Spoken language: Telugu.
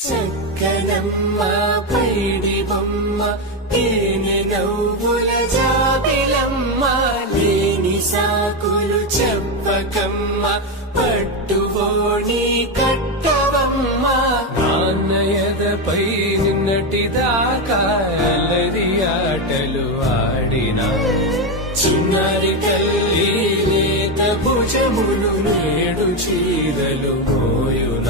చక్కనమ్మ పైడి బొమ్మ తేనె నవ్వుల జాబిలమ్మ లేని సాకులు చెప్పకమ్మ పట్టువోణి కట్టవమ్మ నాన్నయదపై నిన్నటిదాకా అల్లరి ఆటలు ఆడిన చిన్నారి తల్లి లేత భుజములు నేడు చీరలు మోయున